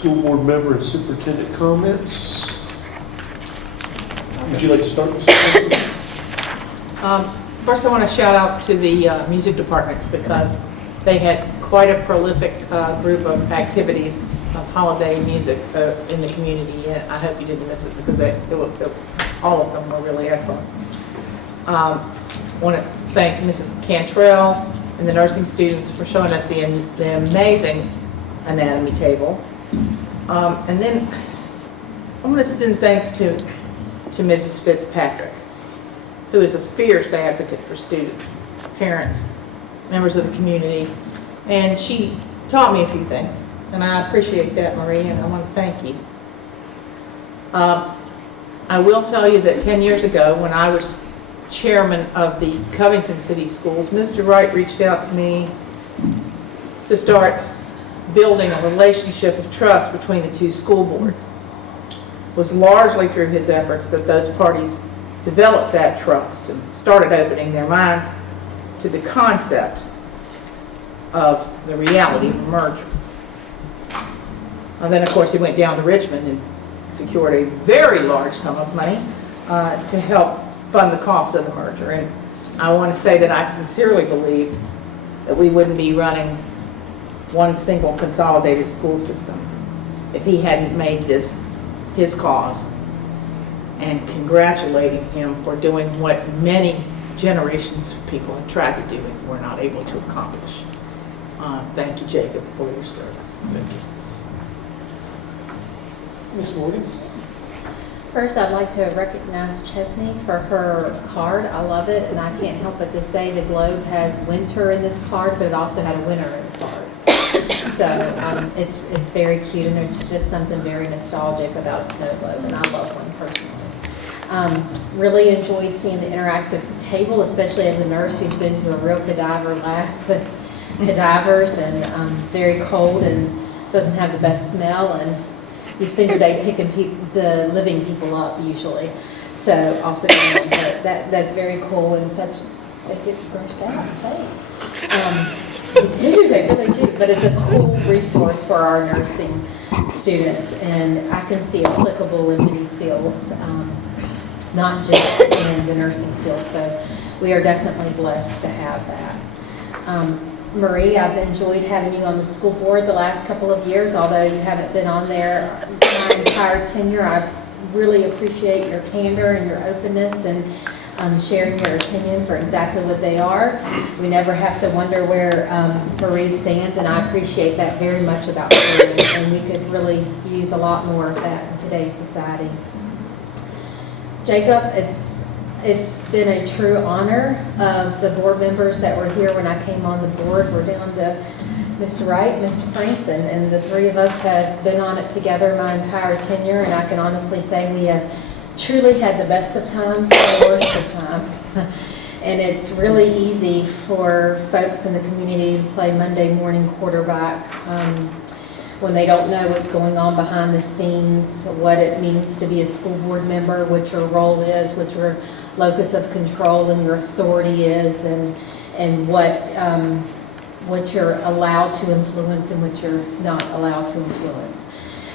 school board member and superintendent comments. Would you like to start, Mr. President? First, I want to shout out to the music departments because they had quite a prolific group of activities of holiday music in the community, and I hope you didn't miss it because all of them were really excellent. I want to thank Mrs. Cantrell and the nursing students for showing us the amazing anatomy table. And then I want to send thanks to Mrs. Fitzpatrick, who is a fierce advocate for students, parents, members of the community, and she taught me a few things, and I appreciate that, Marie, and I want to thank you. I will tell you that 10 years ago, when I was chairman of the Covington City Schools, Mr. Wright reached out to me to start building a relationship of trust between the two school boards. It was largely through his efforts that those parties developed that trust and started opening their minds to the concept of the reality of a merger. And then, of course, he went down to Richmond and secured a very large sum of money to help fund the cost of the merger. And I want to say that I sincerely believe that we wouldn't be running one single consolidated school system if he hadn't made this his cause, and congratulating him for doing what many generations of people have tried to do and were not able to accomplish. Thank you, Jacob, for your service. Thank you. Ms. Morgan? First, I'd like to recognize Chesney for her card. I love it, and I can't help but to say the globe has winter in this card, but it also had a winter in the card. So it's very cute, and there's just something very nostalgic about a snow globe, and I love one personally. Really enjoyed seeing the interactive table, especially as a nurse who's been to a real cadaver lab with cadavers, and very cold and doesn't have the best smell, and you spend your day picking the living people up usually. So off the ground, but that's very cool, and such, it gets grossed out, thanks. They do, they really do, but it's a cool resource for our nursing students, and I can see it applicable in many fields, not just in the nursing field, so we are definitely blessed to have that. Marie, I've enjoyed having you on the school board the last couple of years, although you haven't been on there my entire tenure. I really appreciate your candor and your openness and sharing your opinion for exactly what they are. We never have to wonder where Marie stands, and I appreciate that very much about her, and we could really use a lot more of that in today's society. Jacob, it's been a true honor of the board members that were here when I came on the board. We're down to Mr. Wright, Mr. Frankson, and the three of us have been on it together my entire tenure, and I can honestly say we have truly had the best of times and the worst of times. And it's really easy for folks in the community to play Monday morning quarterback when they don't know what's going on behind the scenes, what it means to be a school board member, what your role is, what your locus of control and your authority is, and what you're allowed to influence and what you're not allowed to influence.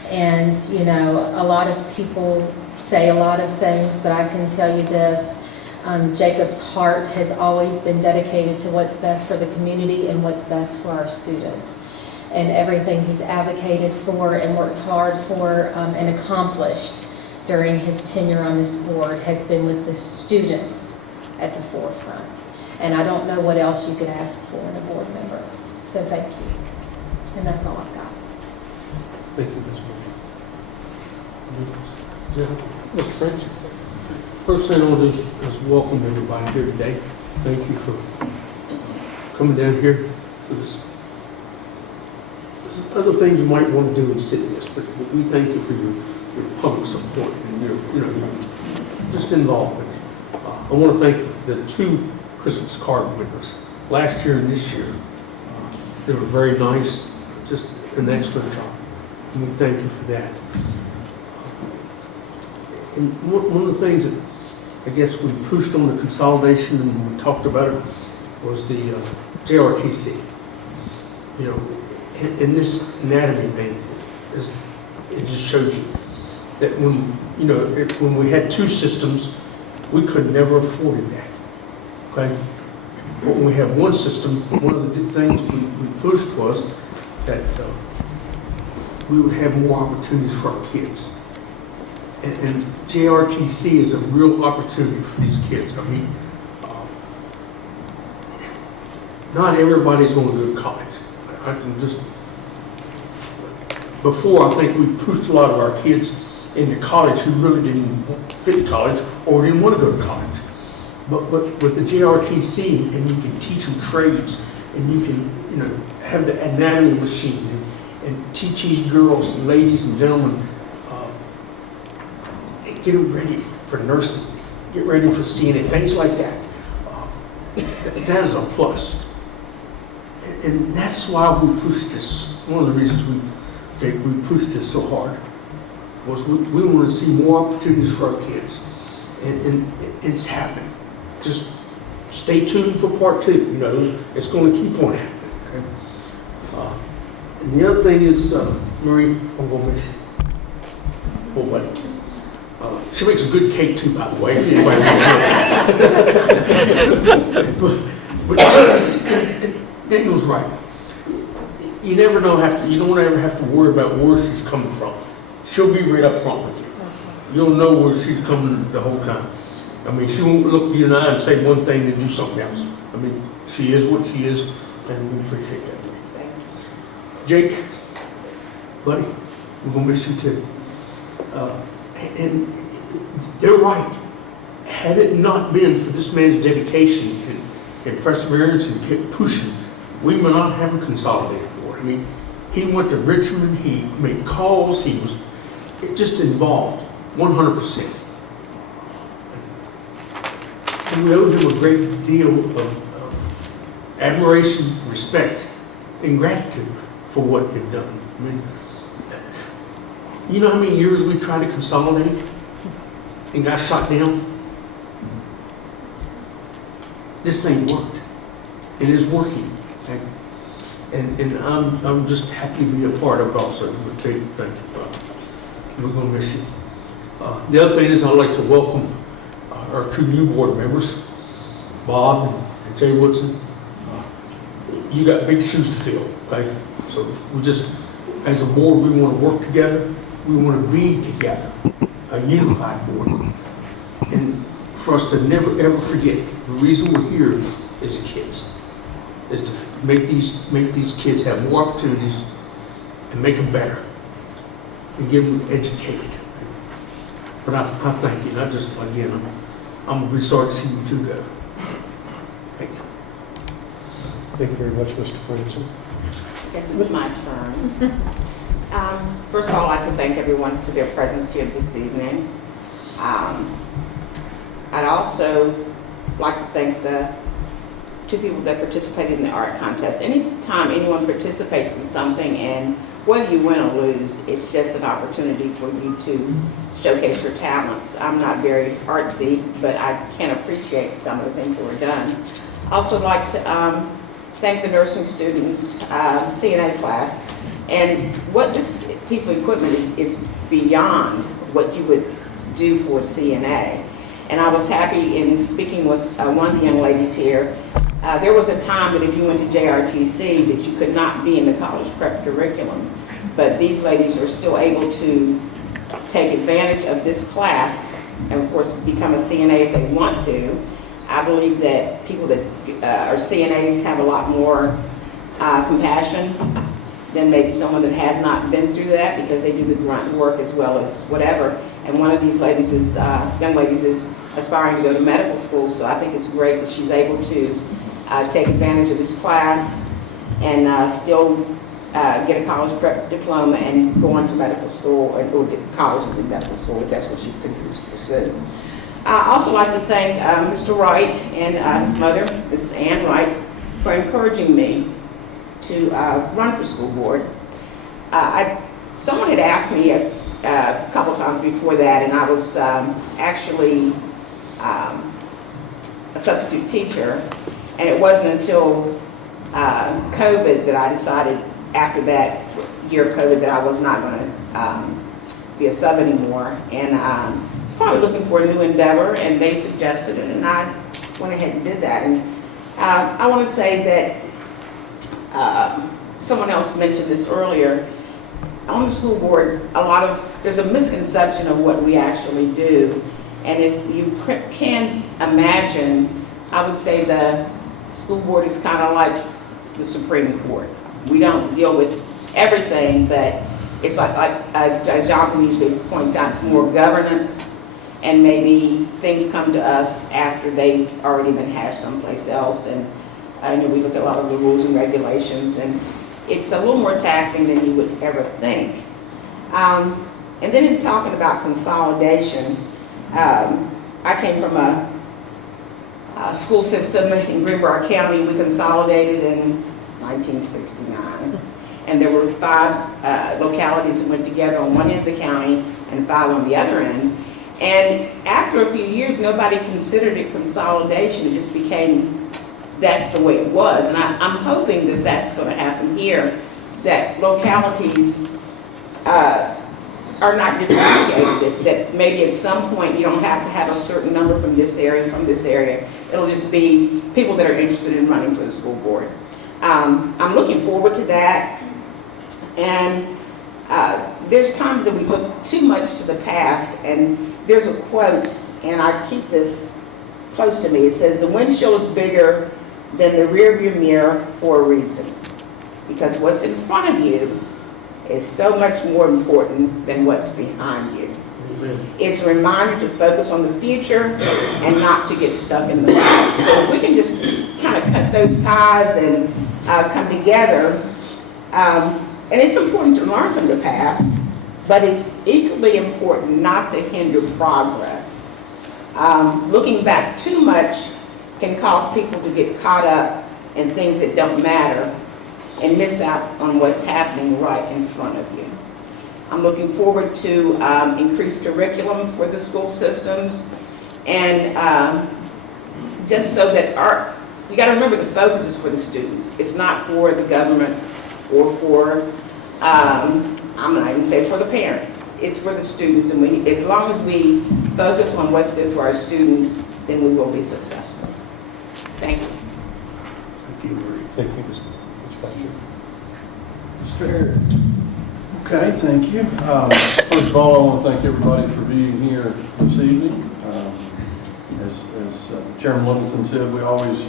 And you know, a lot of people say a lot of things, but I can tell you this, Jacob's heart has always been dedicated to what's best for the community and what's best for our students. And everything he's advocated for and worked hard for and accomplished during his tenure on this board has been with the students at the forefront. And I don't know what else you could ask for in a board member. So thank you. And that's all I've got. Thank you, Ms. Morgan. Mr. Prince? First thing I want to do is welcome everybody here today. Thank you for coming down here for this. There's other things you might want to do instead of this, but we thank you for your public support and your just involvement. I want to thank the two Christmas card winners last year and this year. They were very nice, just an excellent job, and we thank you for that. And one of the things that I guess we pushed on the consolidation and we talked about it was the JRTC. You know, in this anatomy manual, showed you. That when, you know, when we had two systems, we could never afford that, okay? But when we have one system, one of the things we pushed was that we would have more opportunities for our kids. And JRTC is a real opportunity for these kids. I mean, not everybody's going to go to college. I can just, before, I think we pushed a lot of our kids into college who really didn't fit college or didn't want to go to college. But with the JRTC, and you can teach them trades, and you can, you know, have the anatomy machine, and teach these girls, and ladies and gentlemen, get them ready for nursing, get ready for CNA, things like that. That is a plus. And that's why we pushed this. One of the reasons we pushed this so hard was we want to see more opportunities for our kids. And it's happening. Just stay tuned for part 2. You know, it's going to keep on happening. Okay? And the other thing is, Marie, I'm going to miss you. Oh, buddy. She makes a good cake too, by the way, if anybody wants to. But Daniel's right. You never know, you don't ever have to worry about where she's coming from. She'll be right up front with you. You'll know where she's coming the whole time. I mean, she won't look you in the eye and say one thing and do something else. I mean, she is what she is, and we appreciate that. Jake, buddy, we're going to miss you too. And they're right. Had it not been for this man's dedication and perseverance and kept pushing, we may not have a consolidated board. I mean, he went to Richmond, he made calls, it just involved 100%. And we owe him a great deal of admiration, respect, and gratitude for what they've done. I mean, you know how many years we tried to consolidate and got shot down? This thing worked. It is working. Okay? And I'm just happy to be a part of it also. Thank you. We're going to miss you. The other thing is I'd like to welcome our 2 new board members, Bob and Jay Woodson. You got big shoes to fill, okay? So we just, as a board, we want to work together. We want to be together, a unified board. And for us to never, ever forget, the reason we're here is the kids. Is to make these kids have more opportunities and make them better and get them educated. But I thank you. And I just, again, I'm going to be sorry to see you two go. Thank you. Thank you very much, Mr. Ferguson. I guess it's my turn. First of all, I'd like to thank everyone for their presence here this evening. I'd also like to thank the 2 people that participated in the art contest. Anytime anyone participates in something, and whether you win or lose, it's just an opportunity for you to showcase your talents. I'm not very artsy, but I can appreciate some of the things that were done. I also like to thank the nursing students, CNA class, and what this piece of equipment is beyond what you would do for CNA. And I was happy in speaking with one of the young ladies here. There was a time that if you went to JRTC that you could not be in the college prep curriculum, but these ladies are still able to take advantage of this class and of course become a CNA if they want to. I believe that people that are CNAs have a lot more compassion than maybe someone that has not been through that, because they do the grunt work as well as whatever. And one of these ladies is, young ladies is aspiring to go to medical school, so I think it's great that she's able to take advantage of this class and still get a college prep diploma and go on to medical school, or go to college and do medical school if that's what she could pursue. I also like to thank Mr. Wright and his mother, Mrs. Ann Wright, for encouraging me to run for school board. Someone had asked me a couple times before that, and I was actually a substitute teacher, and it wasn't until COVID that I decided, after that year of COVID, that I was not going to be a sub anymore. And I was probably looking for a new endeavor, and they suggested it, and I went ahead and did that. And I want to say that someone else mentioned this earlier. On the school board, there's a misconception of what we actually do. And if you can imagine, I would say the school board is kind of like the Supreme Court. We don't deal with everything, but it's like as Jonathan usually points out, it's more governance, and maybe things come to us after they've already been hashed someplace else. And we look at a lot of the rules and regulations, and it's a little more taxing than you would ever think. And then in talking about consolidation, I came from a school system in Greenbrier County. We consolidated in 1969. And there were 5 localities that went together on one end of the county and 5 on the other end. And after a few years, nobody considered it consolidation. It just became, that's the way it was. And I'm hoping that that's going to happen here, that localities are not differentiated, that maybe at some point you don't have to have a certain number from this area and from this area. It'll just be people that are interested in running for the school board. I'm looking forward to that. And there's times that we look too much to the past, and there's a quote, and I keep this close to me. It says, "The windshield is bigger than the rear view mirror for a reason, because what's in front of you is so much more important than what's behind you." Amen. It's a reminder to focus on the future and not to get stuck in the past. So if we can just kind of cut those ties and come together. And it's important to learn from the past, but it's equally important not to hinder progress. Looking back too much can cause people to get caught up in things that don't matter and miss out on what's happening right in front of you. I'm looking forward to increased curriculum for the school systems, and just so that you got to remember the focus is for the students. It's not for the government or for, I'm not even saying for the parents. It's for the students, and as long as we focus on what's good for our students, then we will be successful. Thank you. Thank you, Marie. Thank you, Ms. Fitzpatrick. Mr. Harris. Okay, thank you. First of all, I want to thank everybody for being here this evening. As Chairman Littleton said, we always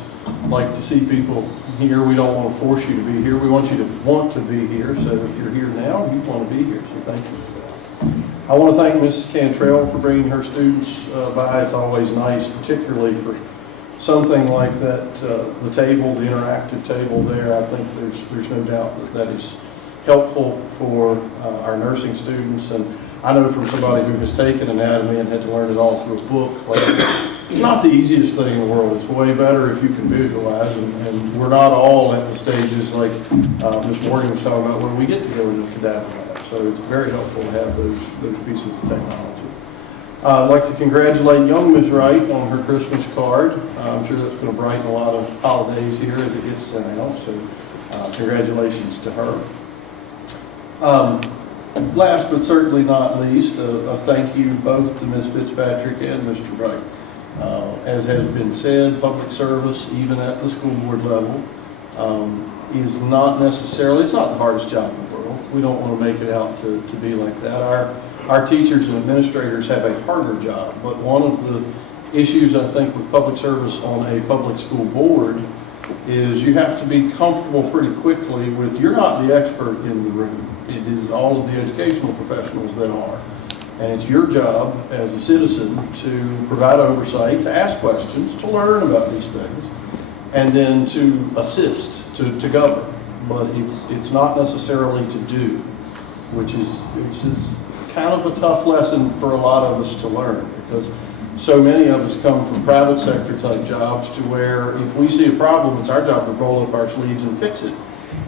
like to see people here. We don't want to force you to be here. We want you to want to be here. So if you're here now, you want to be here. So thank you for that. I want to thank Mrs. Cantrell for bringing her students by. It's always nice, particularly for something like that, the table, the interactive table there. I think there's no doubt that is helpful for our nursing students. And I know from somebody who has taken anatomy and had to learn it all through a book, it's not the easiest thing in the world. It's way better if you can visualize, and we're not all at the stages like Ms. Morgan was talking about where we get to go in the cadaver lab. So it's very helpful to have those pieces of technology. I'd like to congratulate young Ms. Wright on her Christmas card. I'm sure that's going to brighten a lot of holidays here as it gets sent out. So congratulations to her. Last but certainly not least, a thank you both to Ms. Fitzpatrick and Mr. Wright. As has been said, public service, even at the school board level, is not necessarily, it's not the hardest job in the world. We don't want to make it out to be like that. Our teachers and administrators have a harder job, but one of the issues I think with public service on a public school board is you have to be comfortable pretty quickly with, you're not the expert in the room. It is all of the educational professionals that are. And it's your job as a citizen to provide oversight, to ask questions, to learn about these things, and then to assist, to govern. But it's not necessarily to do, which is kind of a tough lesson for a lot of us to learn, because so many of us come from private sector type jobs to where if we see a problem, it's our job to roll up our sleeves and fix it.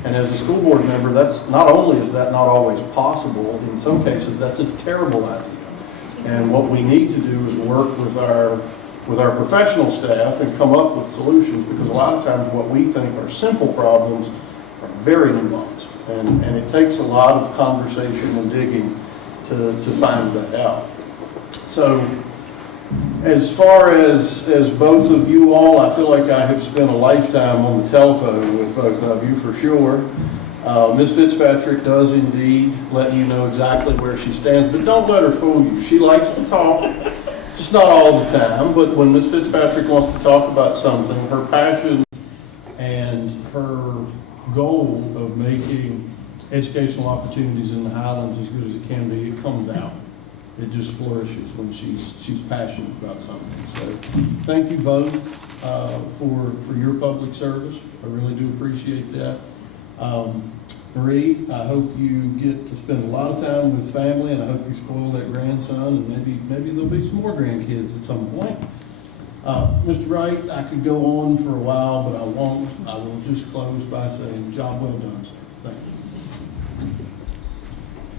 And as a school board member, that's not only is that not always possible, in some cases that's a terrible idea. And what we need to do is work with our professional staff and come up with solutions, because a lot of times what we think are simple problems are very nuanced. And it takes a lot of conversation and digging to find that out. So as far as both of you all, I feel like I have spent a lifetime on the telephone with both of you for sure. Ms. Fitzpatrick does indeed let you know exactly where she stands, but don't let her fool you. She likes to talk, just not all the time, but when Ms. Fitzpatrick wants to talk about something, her passion and her goal of making educational opportunities in the Highlands as good as it can be, it comes out. It just flourishes when she's passionate about something. So thank you both for your public service. I really do appreciate that. Marie, I hope you get to spend a lot of time with family, and I hope you spoil that grandson, and maybe there'll be some more grandkids at some point. Mr. Wright, I could go on for a while, but I won't. I will just close by saying, job well done, sir. Thank you.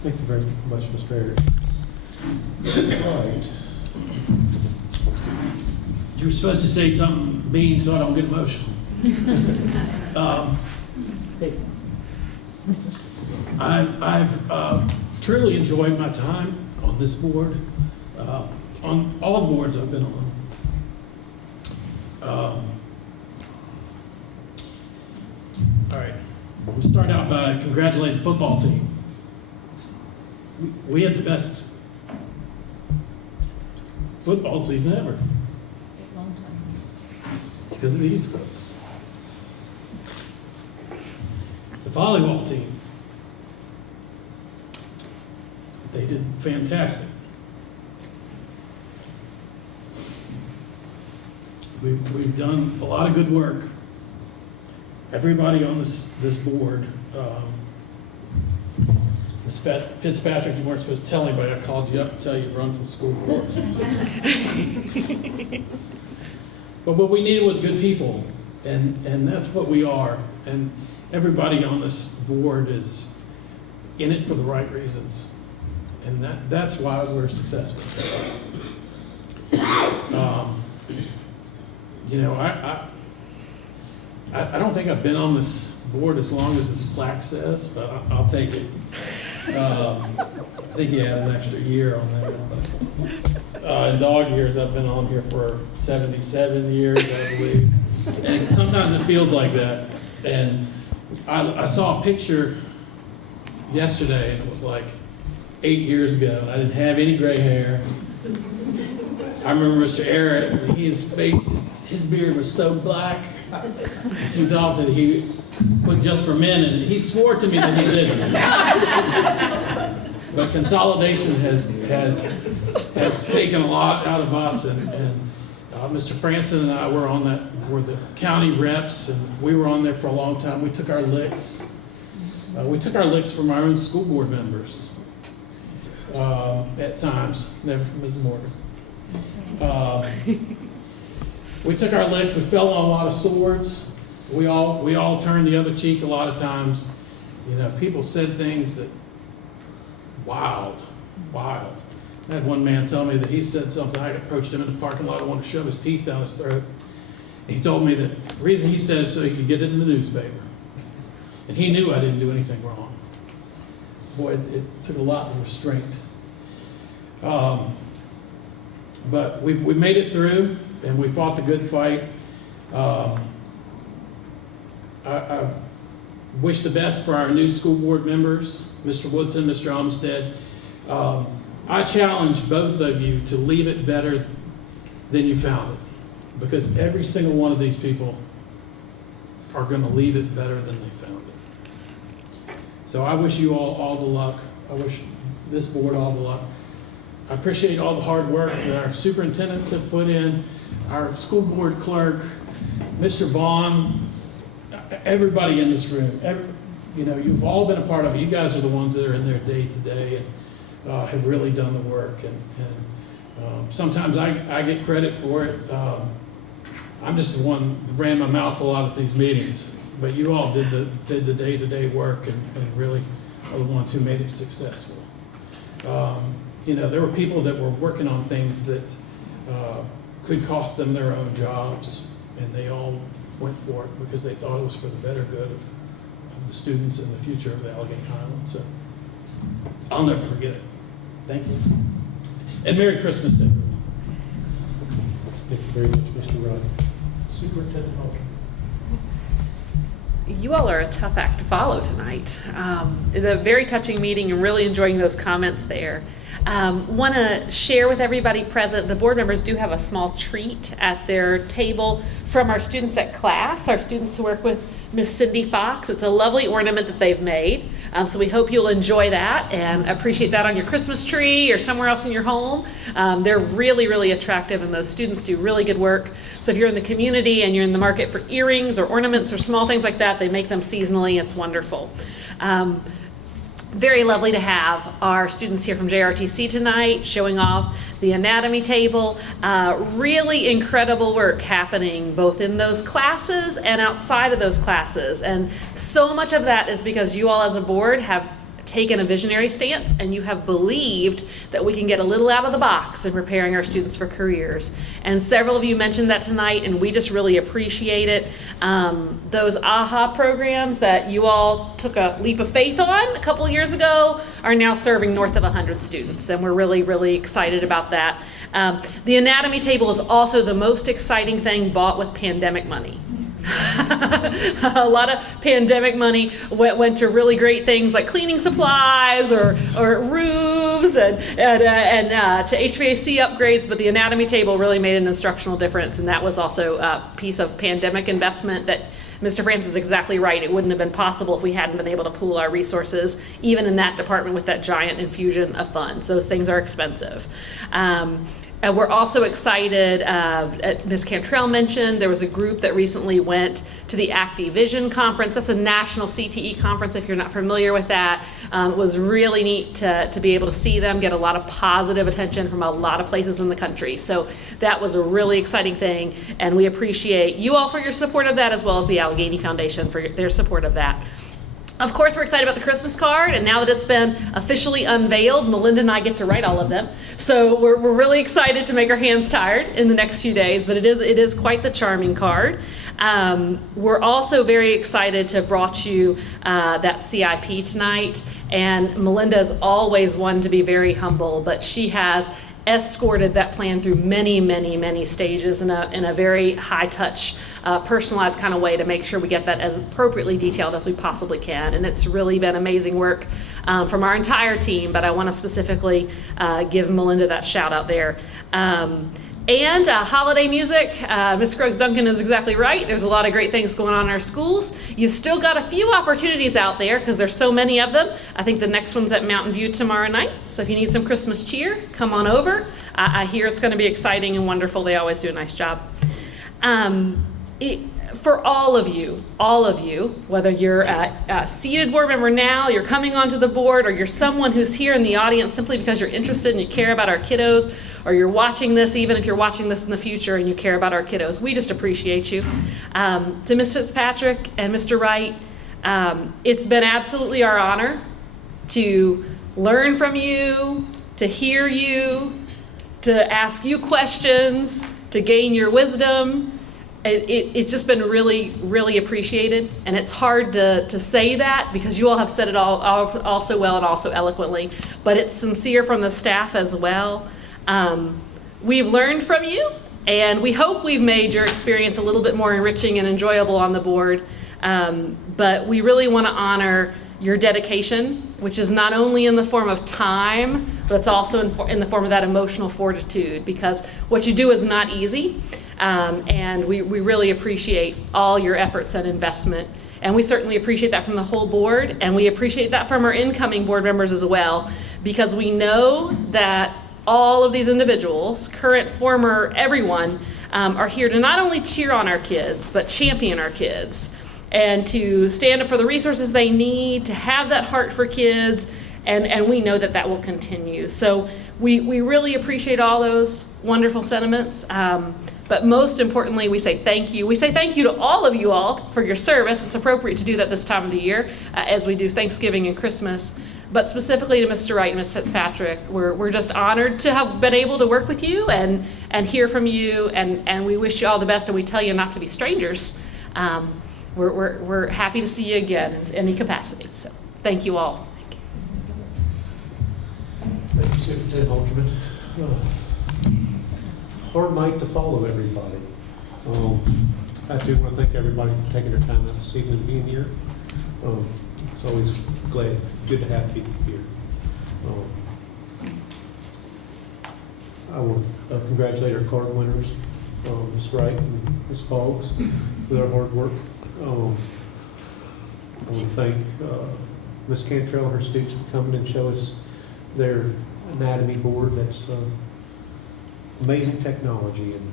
Thank you very much, Mr. Ayers. All right. You were supposed to say something mean so I don't get emotional. I've truly enjoyed my time on this board, on all the boards I've been on. All right, we'll start out by congratulating the football team. We had the best football season ever. It's because of these folks. The volleyball team, they did fantastic. We've done a lot of good work. Everybody on this board, Ms. Fitzpatrick, you weren't supposed to tell anybody. I called you up to tell you to run for the school board. But what we needed was good people, and that's what we are. And everybody on this board is in it for the right reasons, and that's why we're successful. You know, I don't think I've been on this board as long as this plaque says, but I'll take it. I think you had an extra year on that. In dog years, I've been on here for 77 years, I believe. And sometimes it feels like that. And I saw a picture yesterday, and it was like 8 years ago, and I didn't have any gray hair. I remember Mr. Eric, his face, his beard was so black, too dark that he put Just for Men in it. He swore to me that he didn't. But consolidation has taken a lot out of us, and Mr. Franson and I were the county reps, and we were on there for a long time. We took our licks. We took our licks from our own school board members at times, never from Ms. Morgan. We took our licks. We fell on a lot of swords. We all turned the other cheek a lot of times. You know, people said things that wild. I had one man tell me that he said something. I approached him in the parking lot. I wanted to shove his teeth down his throat. And he told me that the reason he said it so he could get it in the newspaper. And he knew I didn't do anything wrong. Boy, it took a lot of restraint. But we made it through, and we fought the good fight. I wish the best for our new school board members, Mr. Woodson, Mr. Olmsted. I challenge both of you to leave it better than you found it, because every single one of these people are going to leave it better than they found it. So I wish you all the luck. I wish this board all the luck. I appreciate all the hard work that our superintendents have put in, our school board clerk, Mr. Vaughn, everybody in this room. You know, you've all been a part of it. You guys are the ones that are in there day to day and have really done the work. And sometimes I get credit for it. I'm just the one that ran my mouth a lot at these meetings. But you all did the day-to-day work and really are the ones who made it successful. You know, there were people that were working on things that could cost them their own jobs, and they all went for it because they thought it was for the better good of the students and the future of the Alleghany Highlands. So I'll never forget it. Thank you. And Merry Christmas to everyone. Thank you very much, Mr. Wright. Superintendent Halter. You all are a tough act to follow tonight. It's a very touching meeting and really enjoying those comments there. Want to share with everybody present, the board members do have a small treat at their table from our students at class, our students who work with Miss Cindy Fox. It's a lovely ornament that they've made. So we hope you'll enjoy that and appreciate that on your Christmas tree or somewhere else in your home. They're really, really attractive, and those students do really good work. So if you're in the community and you're in the market for earrings or ornaments or small things like that, they make them seasonally. It's wonderful. Very lovely to have our students here from JRTC tonight showing off the anatomy table. Really incredible work happening both in those classes and outside of those classes. And so much of that is because you all as a board have taken a visionary stance and you have believed that we can get a little out of the box in preparing our students for careers. And several of you mentioned that tonight, and we just really appreciate it. Those AHA programs that you all took a leap of faith on a couple of years ago are now serving north of 100 students, and we're really, really excited about that. The anatomy table is also the most exciting thing bought with pandemic money. A lot of pandemic money went to really great things like cleaning supplies or roofs and to HVAC upgrades, but the anatomy table really made an instructional difference, and that was also a piece of pandemic investment that Mr. Francis is exactly right. It wouldn't have been possible if we hadn't been able to pool our resources, even in that department with that giant infusion of funds. Those things are expensive. And we're also excited, Ms. Cantrell mentioned, there was a group that recently went to the ActiVision conference. That's a national CTE conference, if you're not familiar with that. It was really neat to be able to see them, get a lot of positive attention from a lot of places in the country. So that was a really exciting thing, and we appreciate you all for your support of that, as well as the Alleghany Foundation for their support of that. Of course, we're excited about the Christmas card, and now that it's been officially unveiled, Melinda and I get to write all of them. So we're really excited to make our hands tired in the next few days, but it is quite the charming card. We're also very excited to have brought you that CIP tonight, and Melinda is always one to be very humble, but she has escorted that plan through many, many, many stages in a very high-touch, personalized kind of way to make sure we get that as appropriately detailed as we possibly can. And it's really been amazing work from our entire team, but I want to specifically give Melinda that shout out there. And holiday music, Ms. Scruggs-Duncan is exactly right. There's a lot of great things going on in our schools. You've still got a few opportunities out there because there's so many of them. I think the next one's at Mountain View tomorrow night. So if you need some Christmas cheer, come on over. I hear it's going to be exciting and wonderful. They always do a nice job. For all of you, whether you're a seated board member now, you're coming onto the board, or you're someone who's here in the audience simply because you're interested and you care about our kiddos, or you're watching this, even if you're watching this in the future and you care about our kiddos, we just appreciate you. To Ms. Fitzpatrick and Mr. Wright, it's been absolutely our honor to learn from you, to hear you, to ask you questions, to gain your wisdom. It's just been really, really appreciated, and it's hard to say that because you all have said it all also well and also eloquently, but it's sincere from the staff as well. We've learned from you, and we hope we've made your experience a little bit more enriching and enjoyable on the board, but we really want to honor your dedication, which is not only in the form of time, but it's also in the form of that emotional fortitude, because what you do is not easy. And we really appreciate all your efforts and investment. And we certainly appreciate that from the whole board, and we appreciate that from our incoming board members as well, because we know that all of these individuals, current, former, everyone, are here to not only cheer on our kids, but champion our kids, and to stand up for the resources they need, to have that heart for kids, and we know that that will continue. So we really appreciate all those wonderful sentiments. But most importantly, we say thank you. We say thank you to all of you all for your service. It's appropriate to do that this time of the year as we do Thanksgiving and Christmas. But specifically to Mr. Wright and Ms. Fitzpatrick, we're just honored to have been able to work with you and hear from you, and we wish you all the best, and we tell you not to be strangers. We're happy to see you again in any capacity. So thank you all. Thank Thank you, Superintendent Holterman. Hard night to follow, everybody. I do want to thank everybody for taking their time out this evening and being here. It's always good to have people here. I want to congratulate our card winners, Ms. Wright and Ms. Boggs, for their hard work. I want to thank Ms. Cantrell and her students for coming and show us their anatomy board. That's amazing technology, and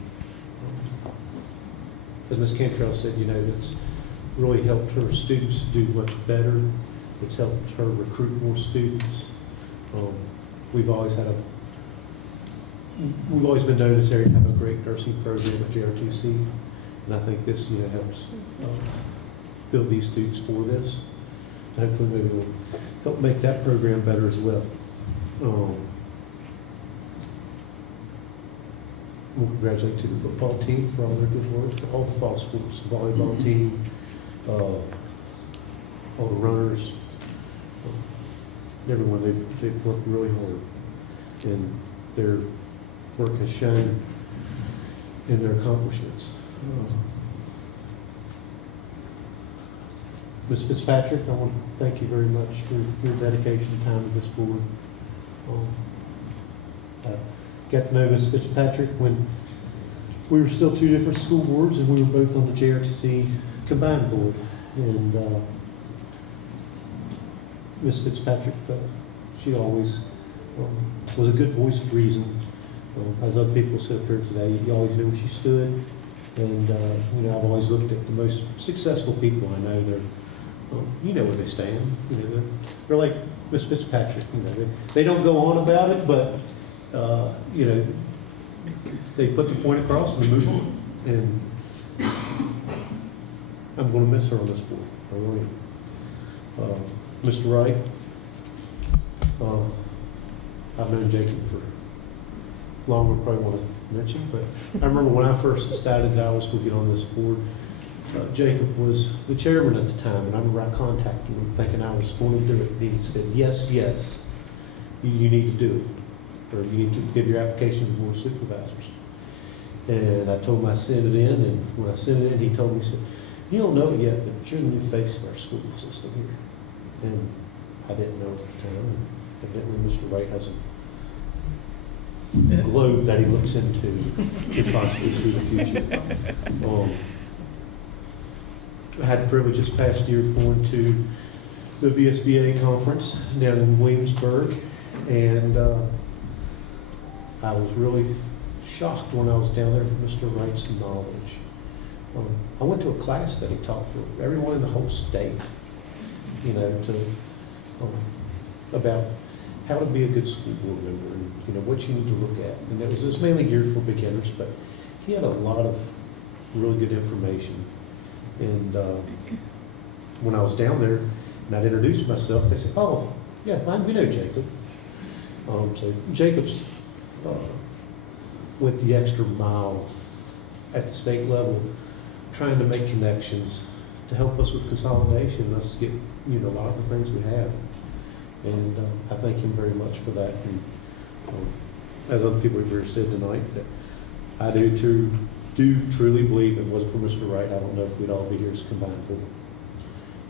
as Ms. Cantrell said, you know, that's really helped her students do much better. It's helped her recruit more students. We've always been known in this area to have a great nursing program at JRTC, and I think this, you know, helps build these students for this. And hopefully maybe we'll help make that program better as well. We'll congratulate to the football team for all their good work, for all the fall sports, the volleyball team, all the runners, everyone. They've worked really hard, and their work has shown in their accomplishments. Ms. Fitzpatrick, I want to thank you very much for your dedication and time to this board. I got to know Ms. Fitzpatrick when we were still two different school boards, and we were both on the JRTC combined board. And Ms. Fitzpatrick, she always was a good voice of reason. As other people sit up here today, you always knew where she stood. And you know, I've always looked at the most successful people I know. They're, you know where they stand. You know, they're like Ms. Fitzpatrick. You know, they don't go on about it, but you know, they put the point across and they move on. And I'm going to miss her on this board. I really am. Mr. Wright, I've known Jacob for longer than I probably want to mention, but I remember when I first decided that I was going to get on this board, Jacob was the chairman at the time, and I remember I contacted him thinking I was going to do it. And he said, yes, you need to do it, or you need to give your application to the board of supervisors. And I told him I sent it in, and when I sent it in, he told me, he said, you don't know it yet, but you're the new face of our school system here. And I didn't know at the time. And evidently Mr. Wright has a globe that he looks into to possibly see the future. I had the privilege this past year of going to the VSBA conference down in Williamsburg, and I was really shocked when I was down there for Mr. Wright's knowledge. I went to a class that he taught for everyone in the whole state, you know, about how to be a good school board member, and you know what you need to look at. And it was mainly geared for beginners, but he had a lot of really good information. And when I was down there and I'd introduced myself, they said, "Oh, yeah, we know Jacob." So Jacob's went the extra mile at the state level, trying to make connections to help us with consolidation, us get, you know, a lot of the things we have. And I thank him very much for that. And as other people have already said tonight, that I do truly believe it wasn't for Mr. Wright, I don't know if we'd all be here as a combined board.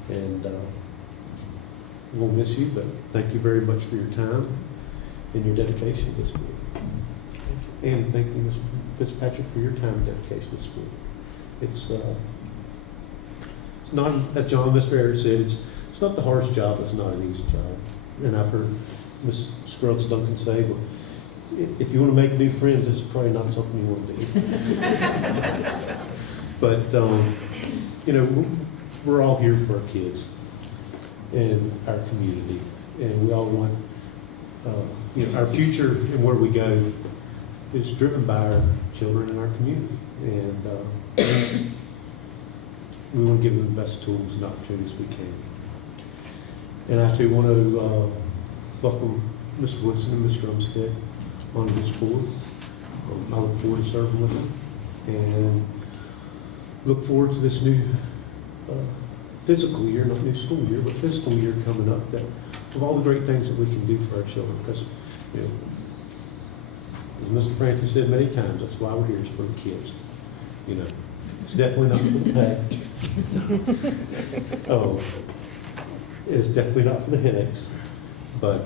And we'll miss you, but thank you very much for your time and your dedication to this board. And thank you, Ms. Fitzpatrick, for your time and dedication to this board. It's not, as John Mr. Ayers said, it's not the hardest job, it's not an easy job. And I've heard Ms. Scruggs Duncan say, well, if you want to make new friends, it's probably not something you want to do. But, you know, we're all here for our kids and our community. And we all want, you know, our future and where we go is driven by our children and our community. And we want to give them the best tools and opportunities we can. And I too want to welcome Mr. Woodson and Mr. Umstead on this board. I look forward to serving with them and look forward to this new physical year, not new school year, but fiscal year coming up, that of all the great things that we can do for our children. Because You know, as Mr. Francis said many times, that's why we're here, is for the kids. You know, it's definitely not for the pay. Oh, it's definitely not for the headaches, but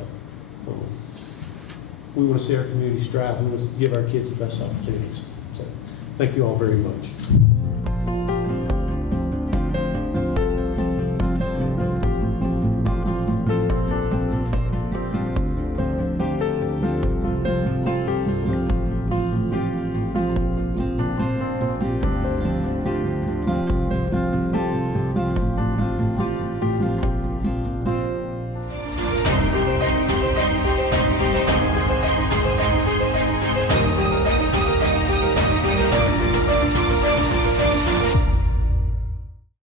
we want to see our community strive. We want to give our kids the best opportunities. So, thank you all very much.